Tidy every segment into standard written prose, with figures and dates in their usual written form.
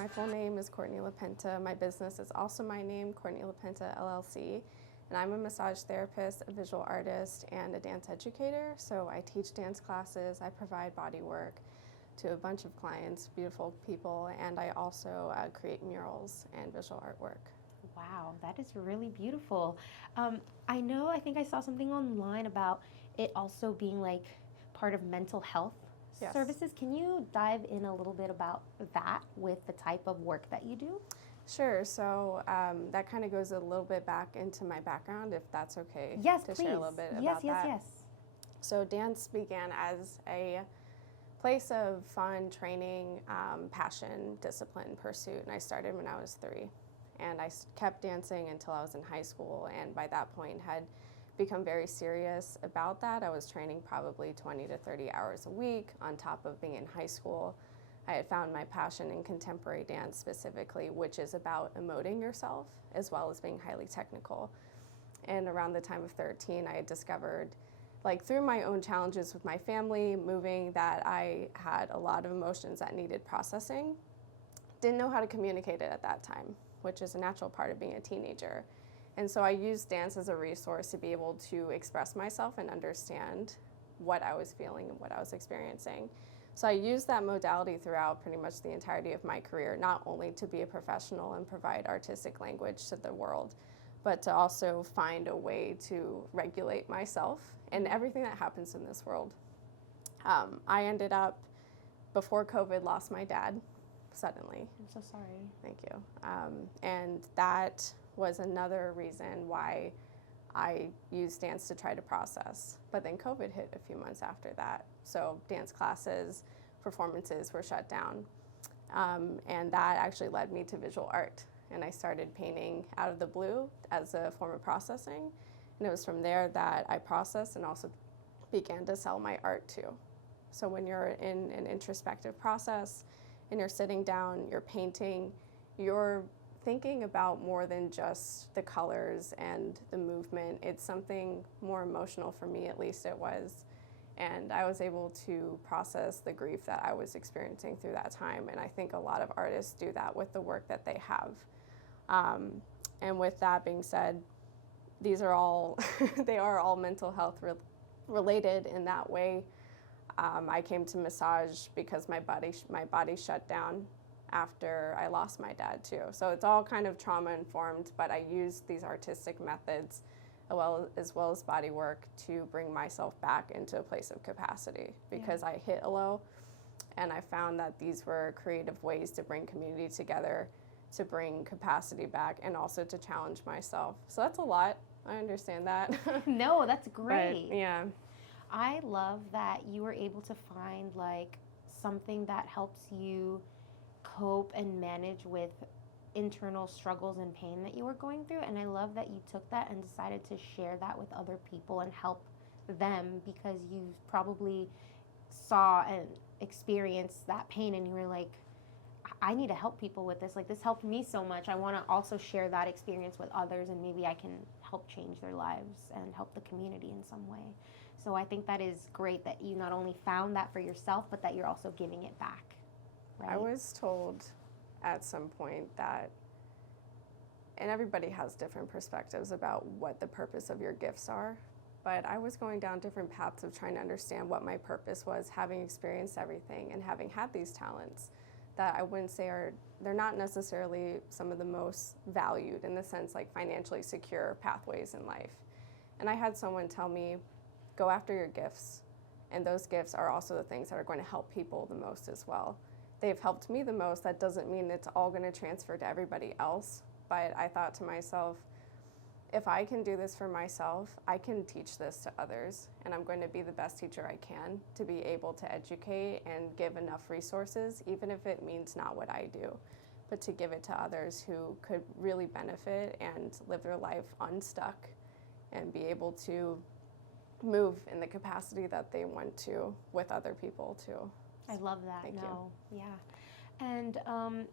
my full name is Courtney Lapenta. My business is also my name, Courtney Lapenta LLC. And I'm a massage therapist, a visual artist, and a dance educator. So I teach dance classes, I provide body work to a bunch of clients, beautiful people, and I also create murals and visual artwork. Wow, that is really beautiful. I think I saw something online about it also being like part of mental health services. Can you dive in a little bit about that with the type of work that you do? Sure. So that kind of goes a little bit back into my background, if that's okay. Yes, to please. Share a little bit about that. Yes. So dance began as a place of fun, training, passion, discipline, pursuit, and I started when I was 3. And I kept dancing until I was in high school, and by that point had become very serious about that. I was training probably 20 to 30 hours a week on top of being in high school. I had found my passion in contemporary dance specifically, which is about emoting yourself as well as being highly technical. And around the time of 13, I had discovered, like through my own challenges with my family, moving, that I had a lot of emotions that needed processing. Didn't know how to communicate it at that time, which is a natural part of being a teenager. And so I used dance as a resource to be able to express myself and understand what I was feeling and what I was experiencing. So I used that modality throughout pretty much the entirety of my career, not only to be a professional and provide artistic language to the world, but to also find a way to regulate myself and everything that happens in this world. I ended up, before COVID, lost my dad suddenly. I'm so sorry. Thank you. And that was another reason why I used dance to try to process. But then COVID hit a few months after that. So dance classes, performances were shut down. And that actually led me to visual art. And I started painting out of the blue as a form of processing. And it was from there that I processed and also began to sell my art too. So when you're in an introspective process and you're sitting down, you're painting, you're thinking about more than just the colors and the movement. It's something more emotional, for me at least it was. And I was able to process the grief that I was experiencing through that time. And I think a lot of artists do that with the work that they have. And with that being said, these are all, they are all mental health related in that way. I came to massage because my body shut down after I lost my dad too. So it's all kind of trauma informed, but I used these artistic methods as well as body work to bring myself back into a place of capacity because I hit a low, and I found that these were creative ways to bring community together, to bring capacity back, and also to challenge myself. So that's a lot. I understand that. No, that's great. But, yeah. I love that you were able to find like something that helps you cope and manage with internal struggles and pain that you were going through. And I love that you took that and decided to share that with other people and help them, because you probably saw and experienced that pain and you were like, I need to help people with this. Like, this helped me so much. I want to also share that experience with others, and maybe I can help change their lives and help the community in some way. So I think that is great that you not only found that for yourself, but that you're also giving it back. Right? I was told at some point that, and everybody has different perspectives about what the purpose of your gifts are, but I was going down different paths of trying to understand what my purpose was, having experienced everything and having had these talents that I wouldn't say they're not necessarily some of the most valued in the sense like financially secure pathways in life. And I had someone tell me, go after your gifts, and those gifts are also the things that are going to help people the most as well. They've helped me the most. That doesn't mean it's all going to transfer to everybody else, but I thought to myself, if I can do this for myself, I can teach this to others, and I'm going to be the best teacher I can to be able to educate and give enough resources, even if it means not what I do, but to give it to others who could really benefit and live their life unstuck and be able to move in the capacity that they want to with other people too. I love that. Thank you. Yeah. And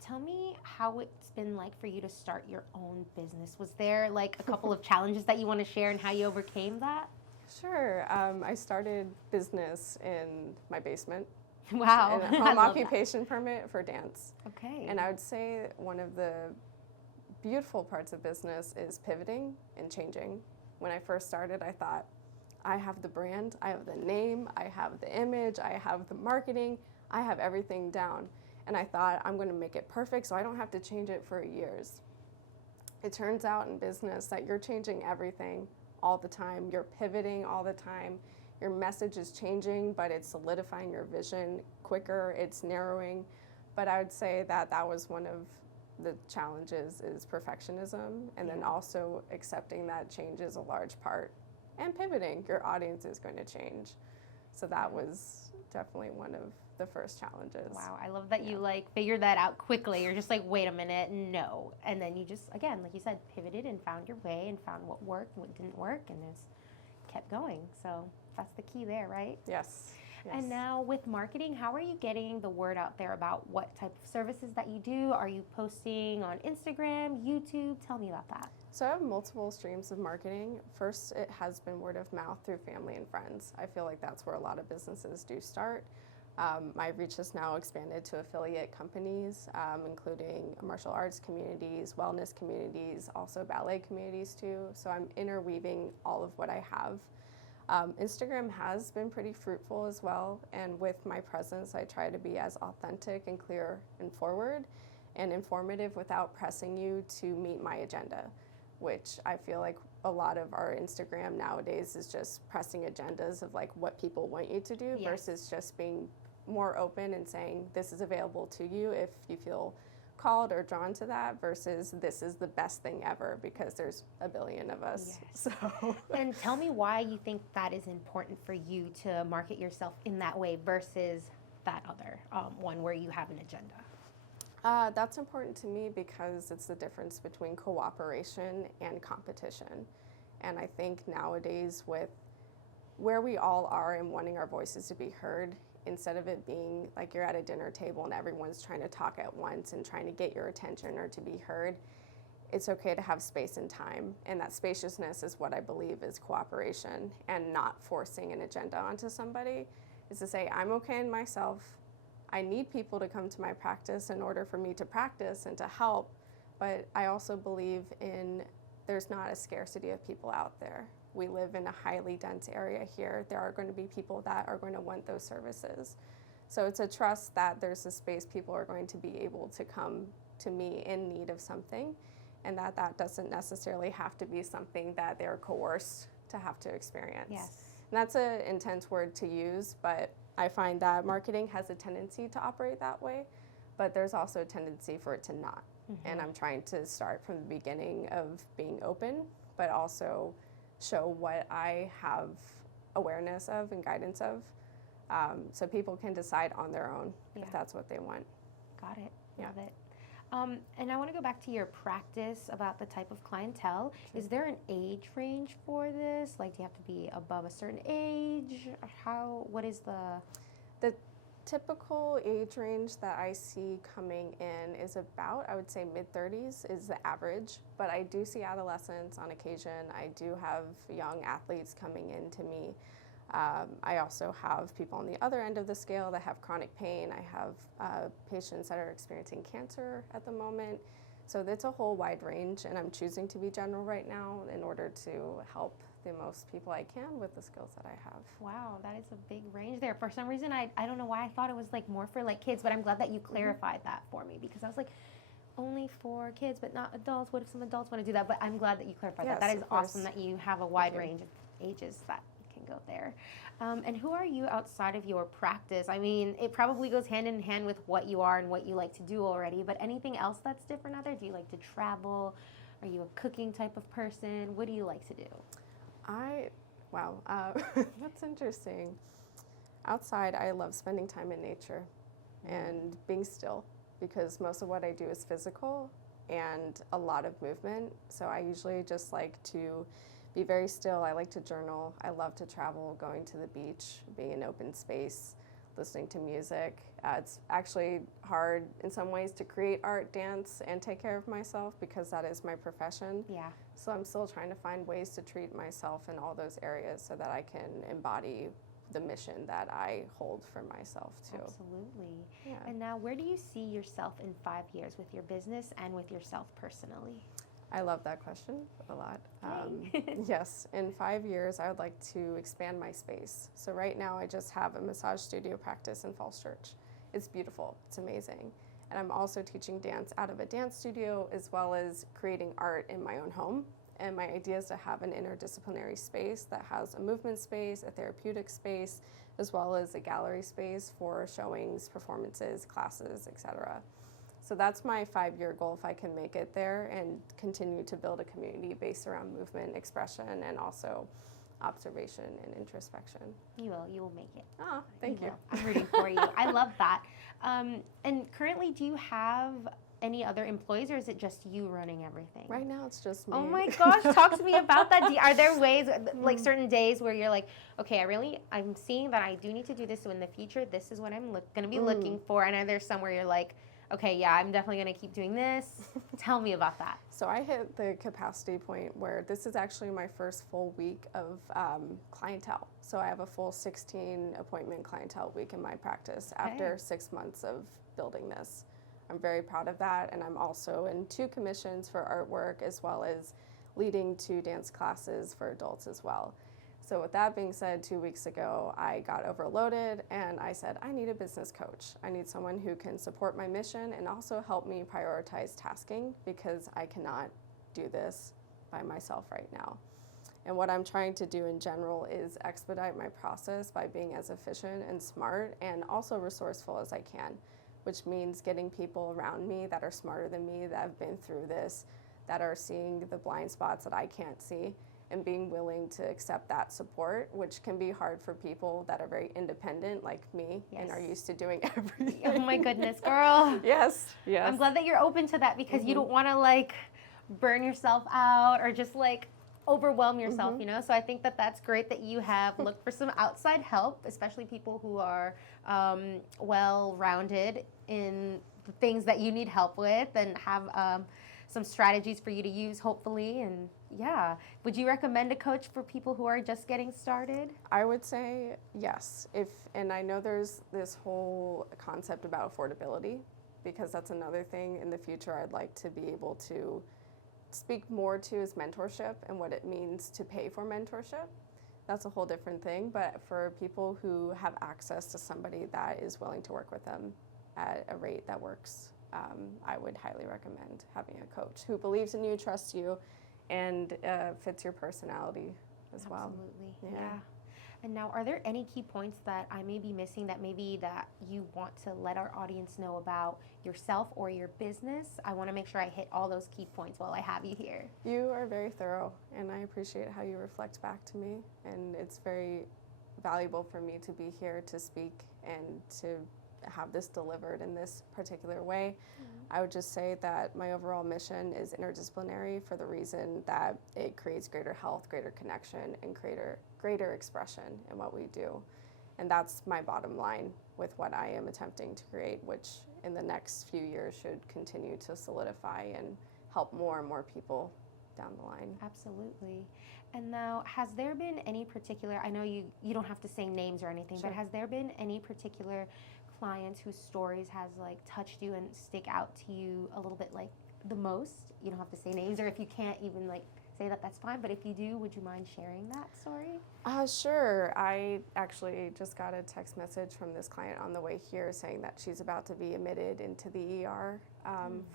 tell me how it's been like for you to start your own business. Was there like a couple of challenges that you want to share and how you overcame that? Sure. I started business in my basement Wow. And a I home love that. occupation permit for dance. Okay. And I would say one of the beautiful parts of business is pivoting and changing. When I first started, I thought, I have the brand, I have the name, I have the image, I have the marketing, I have everything down. And I thought, I'm going to make it perfect so I don't have to change it for years. It turns out in business that you're changing everything all the time. You're pivoting all the time. Your message is changing, but it's solidifying your vision quicker, it's narrowing. But I would say that that was one of the challenges is perfectionism, and then also accepting that change is a large part, and pivoting. Your audience is going to change. So that was definitely one of the first challenges. Wow, I love that you like figured that out quickly. You're just like, wait a minute, no. And then you just, again, like you said, pivoted and found your way and found what worked and what didn't work and just kept going. So that's the key there, right? Yes. Yes. And now with marketing, how are you getting the word out there about what type of services that you do? Are you posting on Instagram, YouTube? Tell me about that. So I have multiple streams of marketing. First, it has been word of mouth through family and friends. I feel like that's where a lot of businesses do start. My reach has now expanded to affiliate companies, including martial arts communities, wellness communities, also ballet communities too. So I'm interweaving all of what I have. Instagram has been pretty fruitful as well, and with my presence, I try to be as authentic and clear and forward and informative without pressing you to meet my agenda, which I feel like a lot of our Instagram nowadays is just pressing agendas of like what people want you to do versus just being more open and saying this is available to you if you feel called or drawn to that versus this is the best thing ever because there's a billion of us. Yes. So And tell me why you think that is important for you to market yourself in that way versus that other one where you have an agenda. That's important to me because it's the difference between cooperation and competition. And I think nowadays with where we all are and wanting our voices to be heard, instead of it being like you're at a dinner table and everyone's trying to talk at once and trying to get your attention or to be heard, it's okay to have space and time. And that spaciousness is what I believe is cooperation and not forcing an agenda onto somebody, is to say, I'm okay in myself. I need people to come to my practice in order for me to practice and to help, but I also believe in there's not a scarcity of people out there. We live in a highly dense area here. There are going to be people that are going to want those services. So it's a trust that there's a space people are going to be able to come to me in need of something, and that doesn't necessarily have to be something that they're coerced to have to experience. Yes. And that's an intense word to use, but I find that marketing has a tendency to operate that way, but there's also a tendency for it to not. Mm-hmm. And I'm trying to start from the beginning of being open, but also show what I have awareness of and guidance of, so people can decide on their own if that's what they want. Got it. Love it. And I want to go back to your practice about the type of clientele. Sure. Is there an age range for this? Like, do you have to be above a certain age? What is the typical age range that I see coming in is about, I would say mid-30s is the average, but I do see adolescents on occasion. I do have young athletes coming in to me. I also have people on the other end of the scale that have chronic pain. I have patients that are experiencing cancer at the moment. So it's a whole wide range, and I'm choosing to be general right now in order to help the most people I can with the skills that I have. Wow, that is a big range there. For some reason, I don't know why I thought it was like more for like kids, but I'm glad that you clarified that for me, because I was like, only for kids but not adults. What if some adults want to do that? But I'm glad that you clarified that. That is awesome that you have a wide range of ages that can go there. And who are you outside of your practice? I mean, it probably goes hand in hand with what you are and what you like to do already, but anything else that's different out there? Do you like to travel? Are you a cooking type of person? What do you like to do? That's interesting. Outside, I love spending time in nature and being still, because most of what I do is physical and a lot of movement. So I usually just like to be very still. I like to journal. I love to travel, going to the beach, being in open space, listening to music. It's actually hard in some ways to create art, dance, and take care of myself because that is my profession. Yeah. So I'm still trying to find ways to treat myself in all those areas so that I can embody the mission that I hold for myself too. Absolutely. Yeah. And now, where do you see yourself in 5 years with your business and with yourself personally? I love that question a lot. Yay. Yes, in 5 years, I would like to expand my space. So right now, I just have a massage studio practice in Falls Church. It's beautiful. It's amazing. And I'm also teaching dance out of a dance studio, as well as creating art in my own home. And my idea is to have an interdisciplinary space that has a movement space, a therapeutic space, as well as a gallery space for showings, performances, classes, etc. So that's my 5-year goal, if I can make it there and continue to build a community based around movement, expression, and also observation and introspection. You will make it. Oh, thank you. Will. I'm rooting for you. I love that. And currently, do you have any other employees, or is it just you running everything? Right now, it's just me. Oh my gosh, talk to me about that. Are there ways, like certain days where you're like, okay, I'm seeing that I do need to do this, so in the future, this is what I'm going to be looking for. And are there some where you're like, okay, yeah, I'm definitely going to keep doing this? Tell me about that. So I hit the capacity point where this is actually my first full week of clientele. So I have a full 16 appointment clientele week in my practice after 6 months of building this. I'm very proud of that, and I'm also in 2 commissions for artwork, as well as leading 2 dance classes for adults as well. So with that being said, 2 weeks ago, I got overloaded and I said, I need a business coach. I need someone who can support my mission and also help me prioritize tasking, because I cannot do this by myself right now. And what I'm trying to do in general is expedite my process by being as efficient and smart and also resourceful as I can, which means getting people around me that are smarter than me, that have been through this, that are seeing the blind spots that I can't see, and being willing to accept that support, which can be hard for people that are very independent like me and are used to doing everything. Oh my goodness, girl. Yes. I'm glad that you're open to that, because you don't want to like burn yourself out or just like overwhelm yourself, you know? So I think that that's great that you have looked for some outside help, especially people who are well-rounded in the things that you need help with, and have some strategies for you to use, hopefully. And yeah, would you recommend a coach for people who are just getting started? I would say yes. And I know there's this whole concept about affordability, because that's another thing in the future I'd like to be able to speak more to, is mentorship and what it means to pay for mentorship. That's a whole different thing, but for people who have access to somebody that is willing to work with them at a rate that works, I would highly recommend having a coach who believes in you, trusts you, and fits your personality as well. Absolutely, yeah. And now, are there any key points that I may be missing that you want to let our audience know about yourself or your business? I want to make sure I hit all those key points while I have you here. You are very thorough, and I appreciate how you reflect back to me, and it's very valuable for me to be here to speak and to have this delivered in this particular way. I would just say that my overall mission is interdisciplinary, for the reason that it creates greater health, greater connection, and greater expression in what we do. And that's my bottom line with what I am attempting to create, which in the next few years should continue to solidify and help more and more people down the line. Absolutely. And now, has there been any particular, I know you don't have to say names or anything, Sure. but has there been any particular clients whose stories has like touched you and stick out to you a little bit like the most? You don't have to say names, or if you can't even like say that, that's fine, but if you do, would you mind sharing that story? Sure. I actually just got a text message from this client on the way here saying that she's about to be admitted into the ER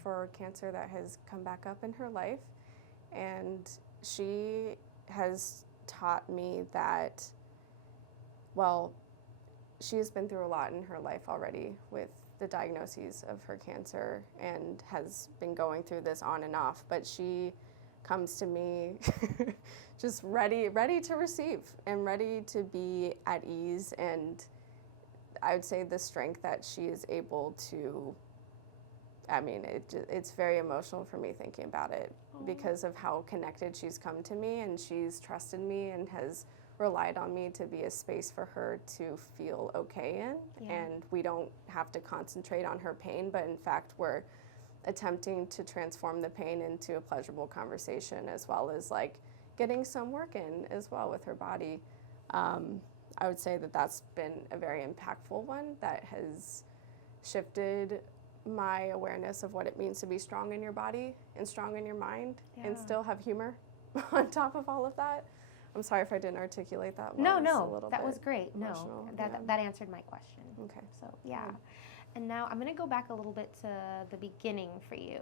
for cancer that has come back up in her life. And she has taught me that, well, she has been through a lot in her life already with the diagnoses of her cancer, and has been going through this on and off, but she comes to me just ready to receive and ready to be at ease. And I would say the strength that she is able to, I mean, it's very emotional for me thinking about it, because of how connected she's come to me, and she's trusted me and has relied on me to be a space for her to feel okay in. Yeah. And we don't have to concentrate on her pain, but in fact we're attempting to transform the pain into a pleasurable conversation, as well as like getting some work in as well with her body. I would say that that's been a very impactful one that has shifted my awareness of what it means to be strong in your body and strong in your mind and still have humor on top of all of that. I'm sorry if I didn't articulate that well. No, that was great. No, that answered my question. Okay. So, yeah. And now I'm going to go back a little bit to the beginning for you.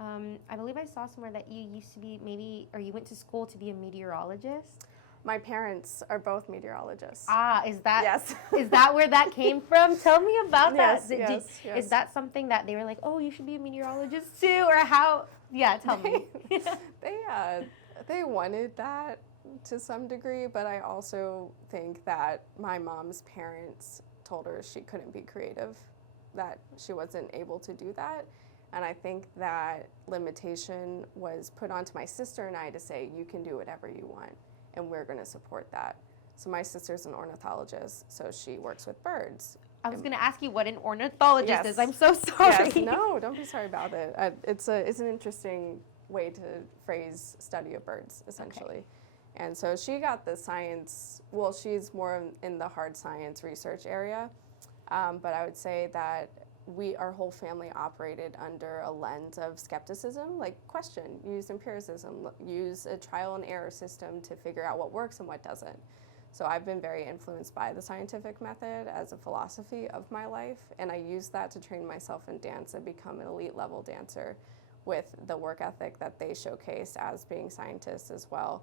I believe I saw somewhere that you used to be or you went to school to be a meteorologist. My parents are both meteorologists. Is that yes. Is that where that came from? Tell me about that. Yes. Is that something that they were like, oh, you should be a meteorologist too, or how? Yeah, tell me. They wanted that to some degree, but I also think that my mom's parents told her she couldn't be creative, that she wasn't able to do that. And I think that limitation was put onto my sister and I to say, you can do whatever you want, and we're going to support that. So my sister's an ornithologist, so she works with birds. I was going to ask you what an ornithologist is. I'm so sorry. Yes, no, don't be sorry about it. It's an interesting way to phrase study of birds, essentially. Okay. And so she got the science, well, she's more in the hard science research area, but I would say that our whole family operated under a lens of skepticism, like question, use empiricism, use a trial and error system to figure out what works and what doesn't. So I've been very influenced by the scientific method as a philosophy of my life, and I use that to train myself in dance and become an elite level dancer with the work ethic that they showcase as being scientists as well,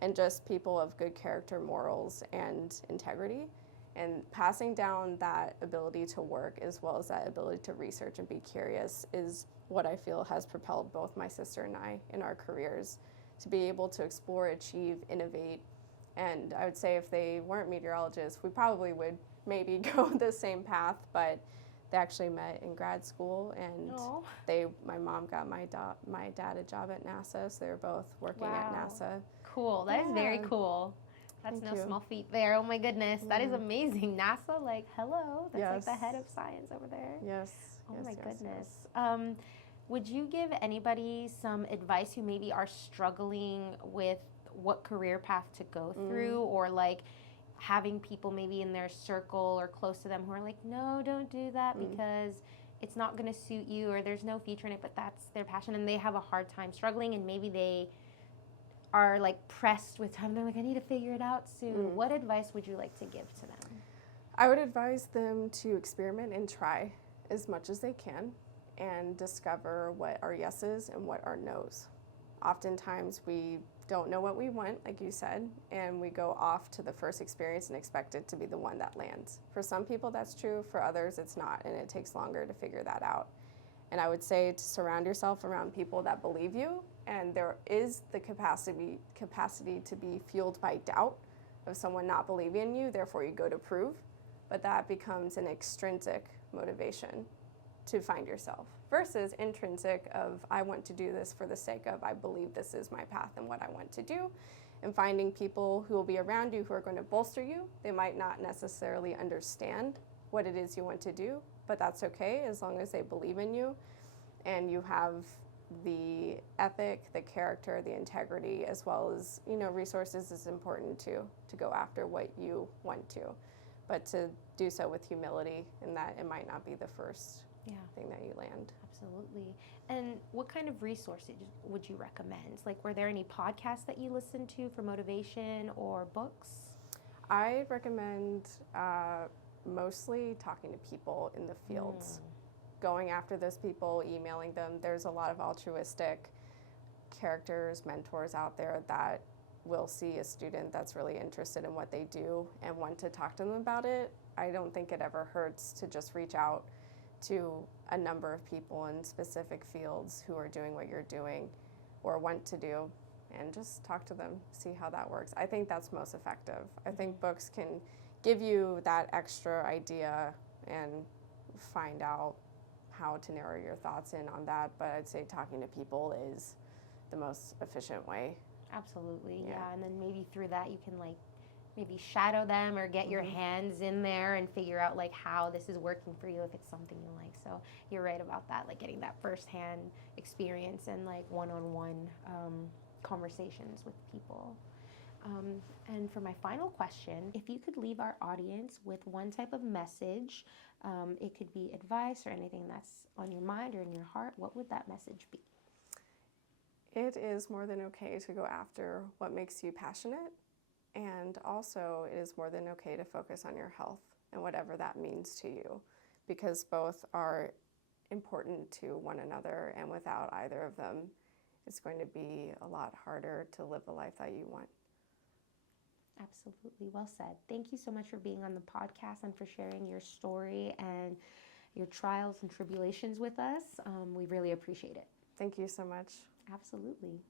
and just people of good character, morals, and integrity. And passing down that ability to work as well as that ability to research and be curious is what I feel has propelled both my sister and I in our careers to be able to explore, achieve, innovate. And I would say if they weren't meteorologists, we probably would maybe go the same path, but they actually met in grad school, and my mom got my dad a job at NASA, so they were both working at NASA. Cool. That is very cool. That's no small feat there. Oh my goodness. That is amazing. NASA, like, hello. That's like the head of science over there. Yes. Oh my goodness. Would you give anybody some advice who maybe are struggling with what career path to go through, or like having people maybe in their circle or close to them who are like, no, don't do that because it's not going to suit you, or there's no future in it, but that's their passion, and they have a hard time struggling, and maybe they are like pressed with time. They're like, I need to figure it out soon. What advice would you like to give to them? I would advise them to experiment and try as much as they can and discover what are yeses and what are nos. Oftentimes we don't know what we want, like you said, and we go off to the first experience and expect it to be the one that lands. For some people that's true, for others it's not, and it takes longer to figure that out. And I would say to surround yourself around people that believe you, and there is the capacity to be fueled by doubt of someone not believing in you, therefore you go to prove, but that becomes an extrinsic motivation to find yourself versus intrinsic of I want to do this for the sake of I believe this is my path and what I want to do, and finding people who will be around you who are going to bolster you. They might not necessarily understand what it is you want to do, but that's okay as long as they believe in you and you have the ethic, the character, the integrity, as well as, resources is important too, to go after what you want to, but to do so with humility, and that it might not be the first thing that you land. Absolutely. And what kind of resources would you recommend? Like, were there any podcasts that you listened to for motivation or books? I recommend mostly talking to people in the fields. Going after those people, emailing them. There's a lot of altruistic characters, mentors out there that will see a student that's really interested in what they do and want to talk to them about it. I don't think it ever hurts to just reach out to a number of people in specific fields who are doing what you're doing or want to do, and just talk to them, see how that works. I think that's most effective. I think books can give you that extra idea and find out how to narrow your thoughts in on that, but I'd say talking to people is the most efficient way. Absolutely, yeah. And then maybe through that you can like maybe shadow them or get your hands in there and figure out like how this is working for you if it's something you like. So you're right about that, like getting that firsthand experience and like one-on-one conversations with people. And for my final question, if you could leave our audience with one type of message, it could be advice or anything that's on your mind or in your heart, what would that message be? It is more than okay to go after what makes you passionate, and also it is more than okay to focus on your health and whatever that means to you, because both are important to one another, and without either of them, it's going to be a lot harder to live the life that you want. Absolutely. Well said. Thank you so much for being on the podcast and for sharing your story and your trials and tribulations with us. We really appreciate it. Thank you so much. Absolutely.